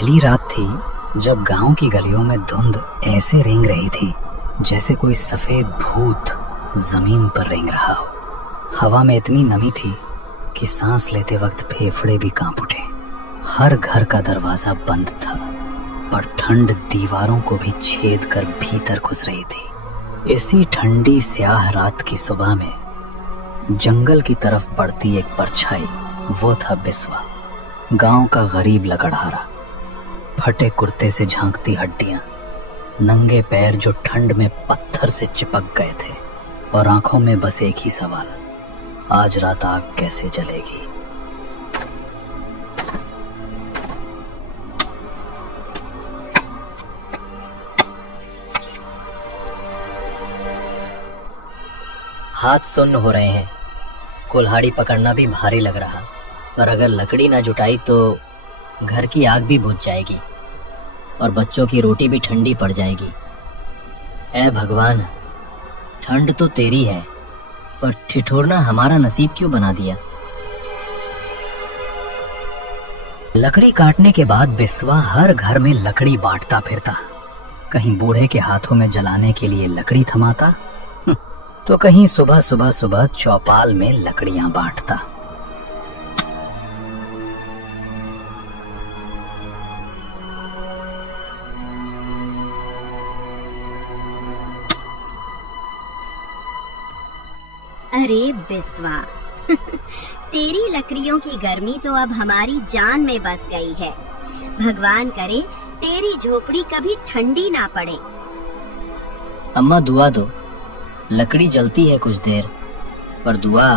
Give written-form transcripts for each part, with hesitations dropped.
पहली रात थी जब गांव की गलियों में धुंध ऐसे रेंग रही थी जैसे कोई सफेद भूत जमीन पर रेंग रहा हो। हवा में इतनी नमी थी कि सांस लेते वक्त फेफड़े भी कांप उठे। हर घर का दरवाजा बंद था, पर ठंड दीवारों को भी छेद कर भीतर घुस रही थी। इसी ठंडी स्याह रात की सुबह में जंगल की तरफ बढ़ती एक परछाई, वो था बिस्वा, गांव का गरीब लकड़हारा। फटे कुर्ते से झांकती हड्डियां, नंगे पैर जो ठंड में पत्थर से चिपक गए थे, और आंखों में बस एक ही सवाल, आज रात आग कैसे जलेगी। हाथ सुन्न हो रहे हैं, कुल्हाड़ी पकड़ना भी भारी लग रहा, पर अगर लकड़ी ना जुटाई तो घर की आग भी बुझ जाएगी और बच्चों की रोटी भी ठंडी पड़ जाएगी। ऐ भगवान, ठंड तो तेरी है, पर ठिठुरना हमारा नसीब क्यों बना दिया। लकड़ी काटने के बाद बिस्वा हर घर में लकड़ी बांटता फिरता। कहीं बूढ़े के हाथों में जलाने के लिए लकड़ी थमाता, तो कहीं सुबह सुबह चौपाल में लकड़ियां बांटता। अरे बिस्वा, तेरी लकड़ियों की गर्मी तो अब हमारी जान में बस गई है। भगवान करे तेरी झोपड़ी कभी ठंडी ना पड़े। अम्मा दुआ दो, लकड़ी जलती है कुछ देर, पर दुआ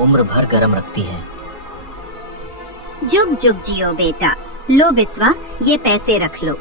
उम्र भर गर्म रखती है। जुग जुग जियो बेटा। लो बिस्वा, ये पैसे रख लो।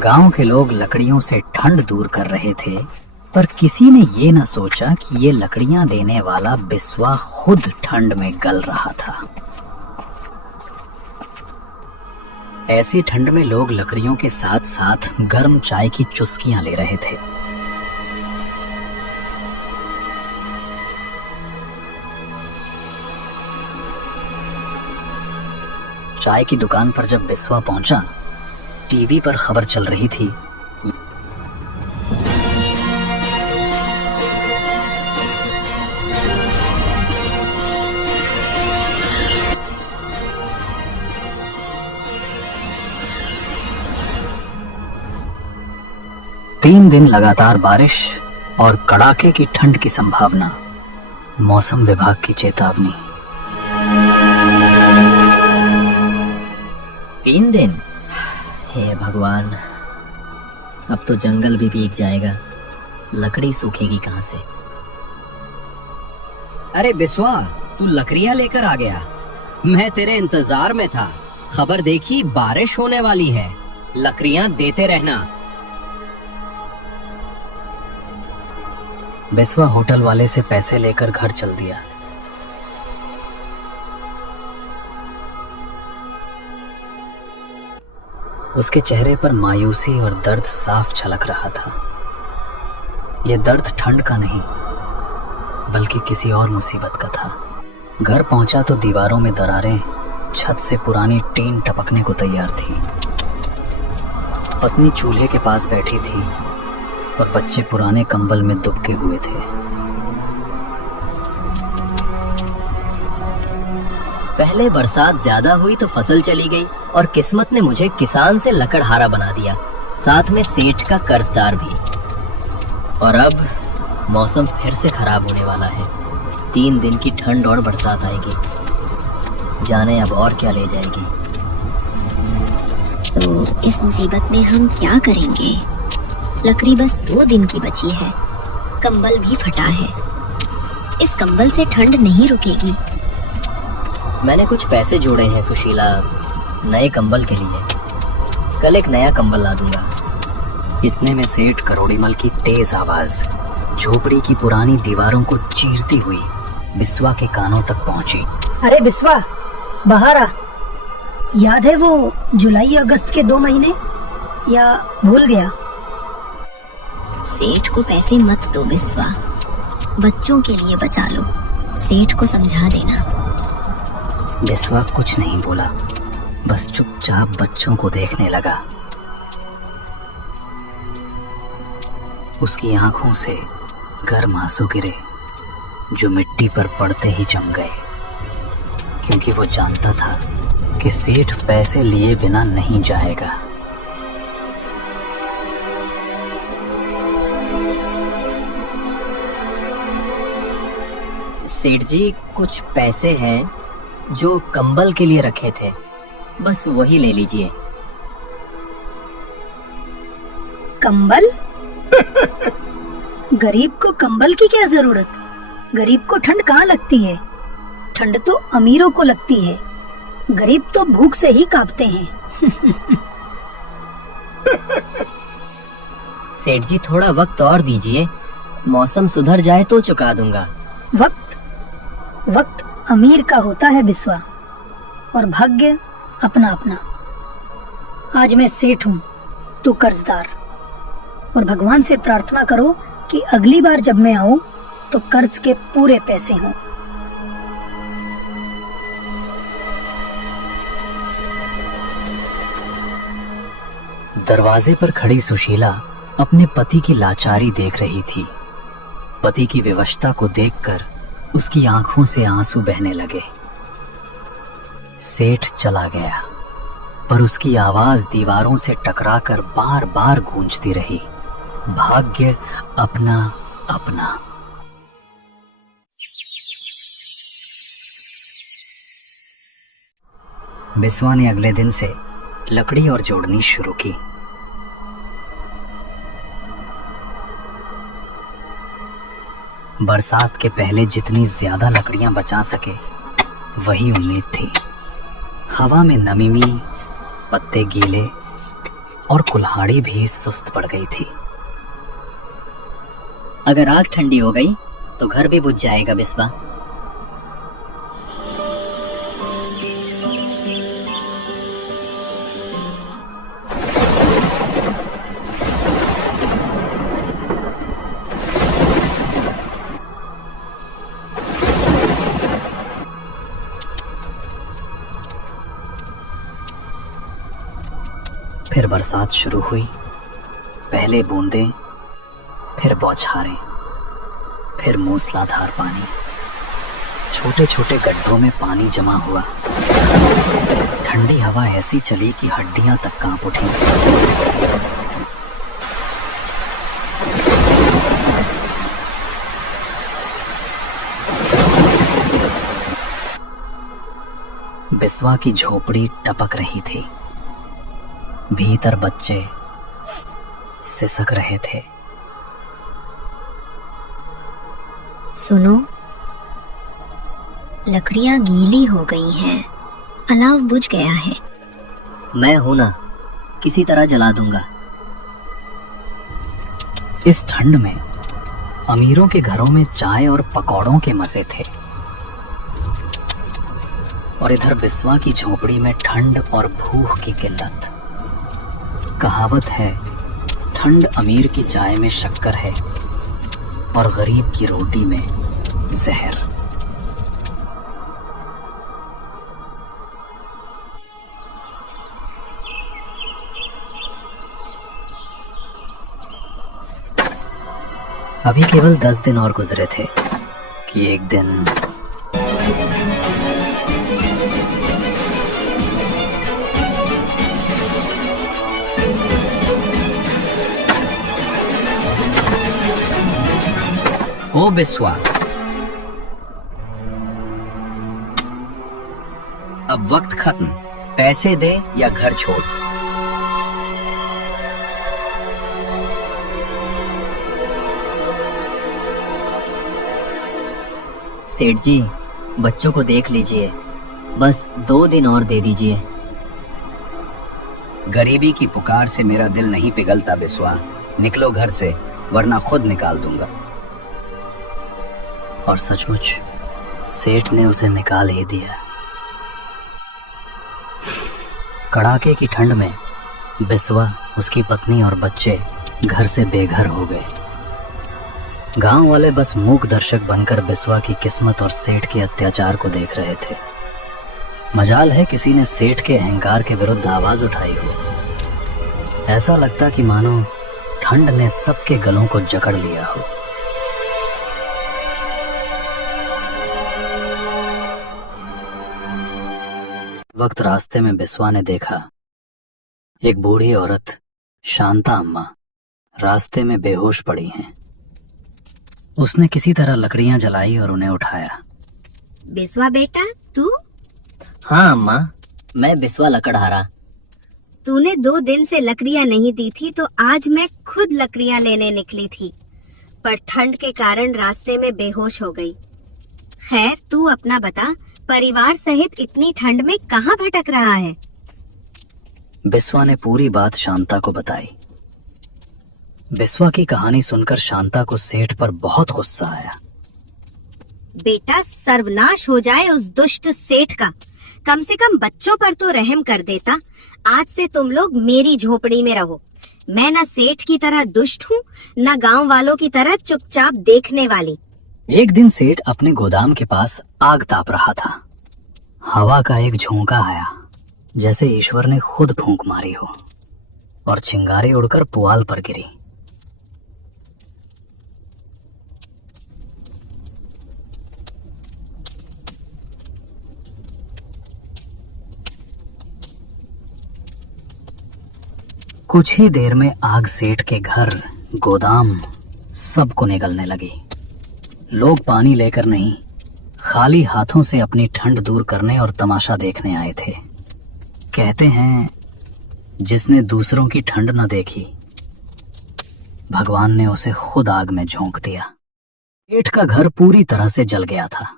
गांव के लोग लकड़ियों से ठंड दूर कर रहे थे, पर किसी ने ये न सोचा कि ये लकड़ियां देने वाला बिस्वा खुद ठंड में गल रहा था। ऐसी ठंड में लोग लकड़ियों के साथ साथ गर्म चाय की चुस्कियां ले रहे थे। चाय की दुकान पर जब बिस्वा पहुंचा, टीवी पर खबर चल रही थी, तीन दिन लगातार बारिश और कड़ाके की ठंड की संभावना, मौसम विभाग की चेतावनी। 3 दिन? हे भगवान, अब तो जंगल भी भीग जाएगा, लकड़ी सूखेगी कहां से। अरे बिस्वा, तू लकड़ियां लेकर आ गया। मैं तेरे इंतजार में था। खबर देखी, बारिश होने वाली है, लकड़ियां देते रहना। बिस्वा होटल वाले से पैसे लेकर घर चल दिया। उसके चेहरे पर मायूसी और दर्द साफ झलक रहा था। यह दर्द ठंड का नहीं, बल्कि किसी और मुसीबत का था। घर पहुंचा तो दीवारों में दरारें, छत से पुरानी टीन टपकने को तैयार थी। पत्नी चूल्हे के पास बैठी थी और बच्चे पुराने कंबल में दुबके हुए थे। पहले बरसात ज्यादा हुई तो फसल चली गई, और किस्मत ने मुझे किसान से लकड़हारा बना दिया, साथ में सेठ का कर्जदार भी। और अब मौसम फिर से खराब होने वाला है। 3 दिन की ठंड और बरसात आएगी, जाने अब और क्या ले जाएगी। तो इस मुसीबत में हम क्या करेंगे? लकड़ी बस 2 दिन की बची है, कंबल भी फटा है। इस कंबल से ठंड नहीं रुकेगी। मैंने कुछ पैसे जोड़े हैं सुशीला, नए कंबल के लिए। कल एक नया कंबल ला दूंगा। इतने में सेठ करोड़ीमल की तेज आवाज झोपड़ी की पुरानी दीवारों को चीरती हुई बिस्वा के कानों तक पहुंची। अरे बिस्वा, बाहर आ। याद है वो जुलाई अगस्त के 2 महीने, या भूल गया? सेठ को पैसे मत दो बिस्वा, बच्चों के लिए बचा लो। सेठ को समझा देना। बिस्वा कुछ नहीं बोला, बस चुपचाप बच्चों को देखने लगा। उसकी आंखों से गर्म आंसू गिरे जो मिट्टी पर पड़ते ही जम गए, क्योंकि वो जानता था कि सेठ पैसे लिए बिना नहीं जाएगा। सेठ जी, कुछ पैसे हैं जो कंबल के लिए रखे थे, बस वही ले लीजिए। कंबल? गरीब को कंबल की क्या जरूरत? गरीब को ठंड कहाँ लगती है? ठंड तो अमीरों को लगती है। गरीब तो भूख से ही कांपते हैं। सेठ जी, थोड़ा वक्त और दीजिए, मौसम सुधर जाए तो चुका दूंगा। वक्त अमीर का होता है बिस्वा, और भाग्य अपना अपना। आज मैं सेठ हूँ, तू कर्जदार, और भगवान से प्रार्थना करो कि अगली बार जब मैं आऊं तो कर्ज के पूरे पैसे हों। दरवाजे पर खड़ी सुशीला अपने पति की लाचारी देख रही थी। पति की विवशता को देखकर उसकी आंखों से आंसू बहने लगे। सेठ चला गया, पर उसकी आवाज दीवारों से टकराकर बार बार गूंजती रही, भाग्य अपना अपना। बिस्वा ने अगले दिन से लकड़ी और जोड़नी शुरू की। बरसात के पहले जितनी ज्यादा लकड़ियां बचा सके वही उम्मीद थी। हवा में नमी, पत्ते गीले और कुल्हाड़ी भी सुस्त पड़ गई थी। अगर आग ठंडी हो गई तो घर भी बुझ जाएगा बिस्वा। फिर बरसात शुरू हुई। पहले बूंदें, फिर बौछारें, फिर मूसलाधार पानी। छोटे छोटे गड्ढों में पानी जमा हुआ। ठंडी हवा ऐसी चली कि हड्डियां तक कांप उठी। बिस्वा की झोपड़ी टपक रही थी। भीतर बच्चे सिसक रहे थे। सुनो, लकड़ियां गीली हो गई हैं, अलाव बुझ गया है। मैं हूं ना, किसी तरह जला दूंगा। इस ठंड में अमीरों के घरों में चाय और पकौड़ों के मजे थे, और इधर बिस्वा की झोपड़ी में ठंड और भूख की किल्लत। कहावत है, ठंड अमीर की चाय में शक्कर है और गरीब की रोटी में जहर। अभी केवल 10 दिन और गुजरे थे कि एक दिन ओ बिस्वा, अब वक्त खत्म। पैसे दे या घर छोड़। सेठ जी, बच्चों को देख लीजिए, बस 2 दिन और दे दीजिए। गरीबी की पुकार से मेरा दिल नहीं पिघलता बिस्वा। निकलो घर से, वरना खुद निकाल दूंगा। और सचमुच सेठ ने उसे निकाल ही दिया। कड़ाके की ठंड में बिस्वा, उसकी पत्नी और बच्चे घर से बेघर हो गए। गांव वाले बस मूक दर्शक बनकर बिस्वा की किस्मत और सेठ के अत्याचार को देख रहे थे। मजाल है किसी ने सेठ के अहंकार के विरुद्ध आवाज उठाई हो। ऐसा लगता कि मानो ठंड ने सबके गलों को जकड़ लिया हो। वक्त रास्ते में बिस्वा ने देखा एक बूढ़ी औरत शांता अम्मा रास्ते में बेहोश पड़ी हैं। उसने किसी तरह लकड़ियां जलाई और उन्हें उठाया। बिस्वा बेटा, तू? हाँ अम्मा, मैं बिस्वा लकड़हारा। तूने 2 दिन से लकड़ियां नहीं दी थी तो आज मैं खुद लकड़ियां लेने निकली थी, पर ठंड के कारण रास्ते में बेहोश हो गई। खैर, तू अपना बता, परिवार सहित इतनी ठंड में कहाँ भटक रहा है? बिस्वा ने पूरी बात शांता को बताई। बिस्वा की कहानी सुनकर शांता को सेठ पर बहुत गुस्सा आया। बेटा, सर्वनाश हो जाए उस दुष्ट सेठ का। कम से कम बच्चों पर तो रहम कर देता। आज से तुम लोग मेरी झोपड़ी में रहो। मैं न सेठ की तरह दुष्ट हूँ, न गांव वालों की तरह चुपचाप देखने वाली। एक दिन सेठ अपने गोदाम के पास आग ताप रहा था। हवा का एक झोंका आया, जैसे ईश्वर ने खुद फूंक मारी हो, और चिंगारी उड़कर पुआल पर गिरी। कुछ ही देर में आग सेठ के घर, गोदाम सबको निगलने लगी। लोग पानी लेकर नहीं, खाली हाथों से अपनी ठंड दूर करने और तमाशा देखने आए थे। कहते हैं, जिसने दूसरों की ठंड न देखी, भगवान ने उसे खुद आग में झोंक दिया। सेठ का घर पूरी तरह से जल गया था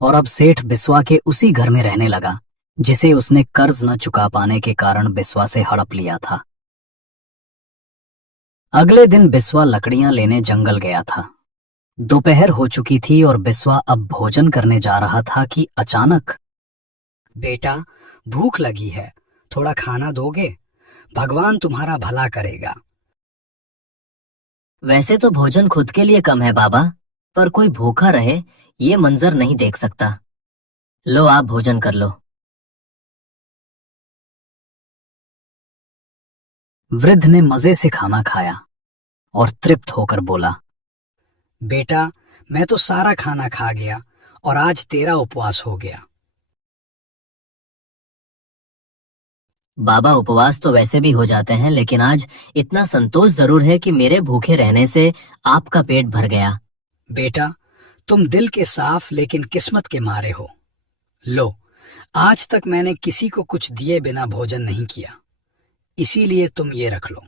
और अब सेठ बिस्वा के उसी घर में रहने लगा जिसे उसने कर्ज न चुका पाने के कारण बिस्वा से हड़प लिया था। अगले दिन बिस्वा लकड़ियां लेने जंगल गया था। दोपहर हो चुकी थी और बिस्वा अब भोजन करने जा रहा था कि अचानक, बेटा, भूख लगी है, थोड़ा खाना दोगे? भगवान तुम्हारा भला करेगा। वैसे तो भोजन खुद के लिए कम है बाबा, पर कोई भूखा रहे ये मंजर नहीं देख सकता। लो, आप भोजन कर लो। वृद्ध ने मजे से खाना खाया और तृप्त होकर बोला, बेटा, मैं तो सारा खाना खा गया और आज तेरा उपवास हो गया। बाबा, उपवास तो वैसे भी हो जाते हैं, लेकिन आज इतना संतोष जरूर है कि मेरे भूखे रहने से आपका पेट भर गया। बेटा, तुम दिल के साफ लेकिन किस्मत के मारे हो। लो, आज तक मैंने किसी को कुछ दिए बिना भोजन नहीं किया, इसीलिए तुम ये रख लो।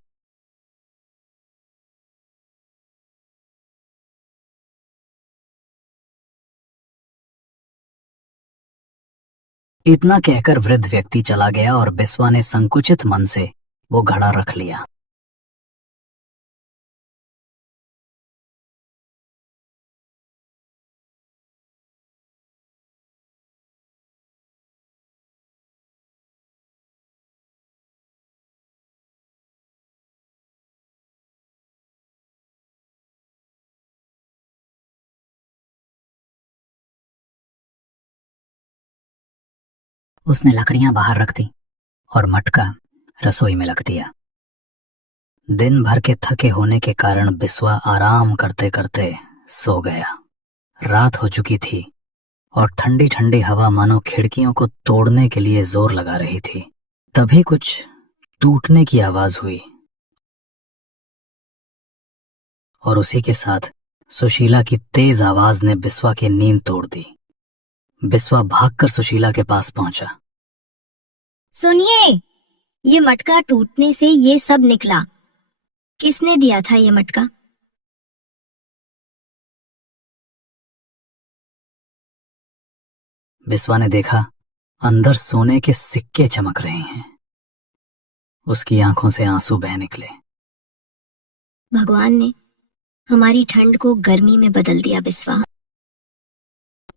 इतना कहकर वृद्ध व्यक्ति चला गया और बिस्वा ने संकुचित मन से वो घड़ा रख लिया। उसने लकड़ियां बाहर रख दी और मटका रसोई में रख दिया। दिन भर के थके होने के कारण बिस्वा आराम करते करते सो गया। रात हो चुकी थी और ठंडी ठंडी हवा मानो खिड़कियों को तोड़ने के लिए जोर लगा रही थी। तभी कुछ टूटने की आवाज हुई और उसी के साथ सुशीला की तेज आवाज ने बिस्वा की नींद तोड़ दी। बिस्वा भागकर सुशीला के पास पहुंचा। सुनिए, ये मटका टूटने से ये सब निकला। किसने दिया था ये मटका? बिस्वा ने देखा अंदर सोने के सिक्के चमक रहे हैं। उसकी आंखों से आंसू बह निकले। भगवान ने हमारी ठंड को गर्मी में बदल दिया बिस्वा।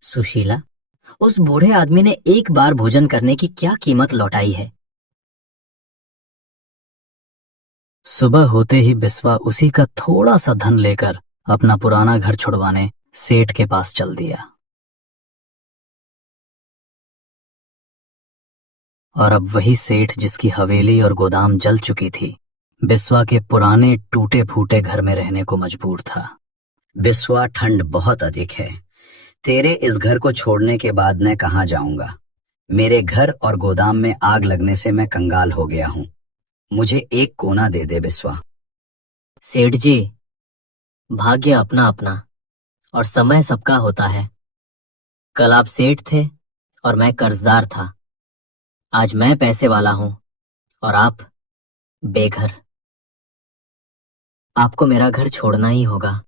सुशीला, उस बूढ़े आदमी ने एक बार भोजन करने की क्या कीमत लौटाई है। सुबह होते ही बिस्वा उसी का थोड़ा सा धन लेकर अपना पुराना घर छुड़वाने सेठ के पास चल दिया। और अब वही सेठ जिसकी हवेली और गोदाम जल चुकी थी, बिस्वा के पुराने टूटे फूटे घर में रहने को मजबूर था। बिस्वा, ठंड बहुत अधिक है। तेरे इस घर को छोड़ने के बाद मैं कहाँ जाऊंगा? मेरे घर और गोदाम में आग लगने से मैं कंगाल हो गया हूँ। मुझे एक कोना दे दे बिस्वा। सेठ जी, भाग्य अपना अपना और समय सबका होता है। कल आप सेठ थे और मैं कर्जदार था। आज मैं पैसे वाला हूं और आप बेघर। आपको मेरा घर छोड़ना ही होगा।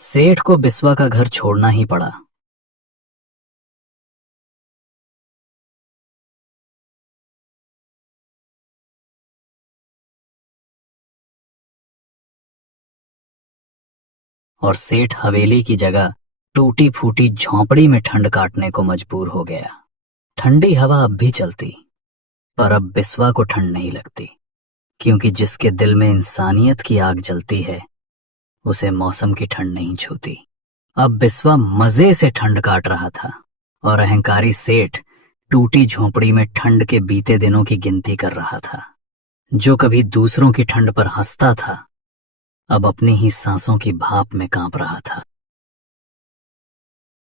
सेठ को बिस्वा का घर छोड़ना ही पड़ा। और सेठ हवेली की जगह टूटी फूटी झोंपड़ी में ठंड काटने को मजबूर हो गया। ठंडी हवा अब भी चलती, पर अब बिस्वा को ठंड नहीं लगती, क्योंकि जिसके दिल में इंसानियत की आग जलती है उसे मौसम की ठंड नहीं छूती। अब बिस्वा मजे से ठंड काट रहा था और अहंकारी सेठ टूटी झोंपड़ी में ठंड के बीते दिनों की गिनती कर रहा था। जो कभी दूसरों की ठंड पर हंसता था, अब अपनी ही सांसों की भाप में कांप रहा था।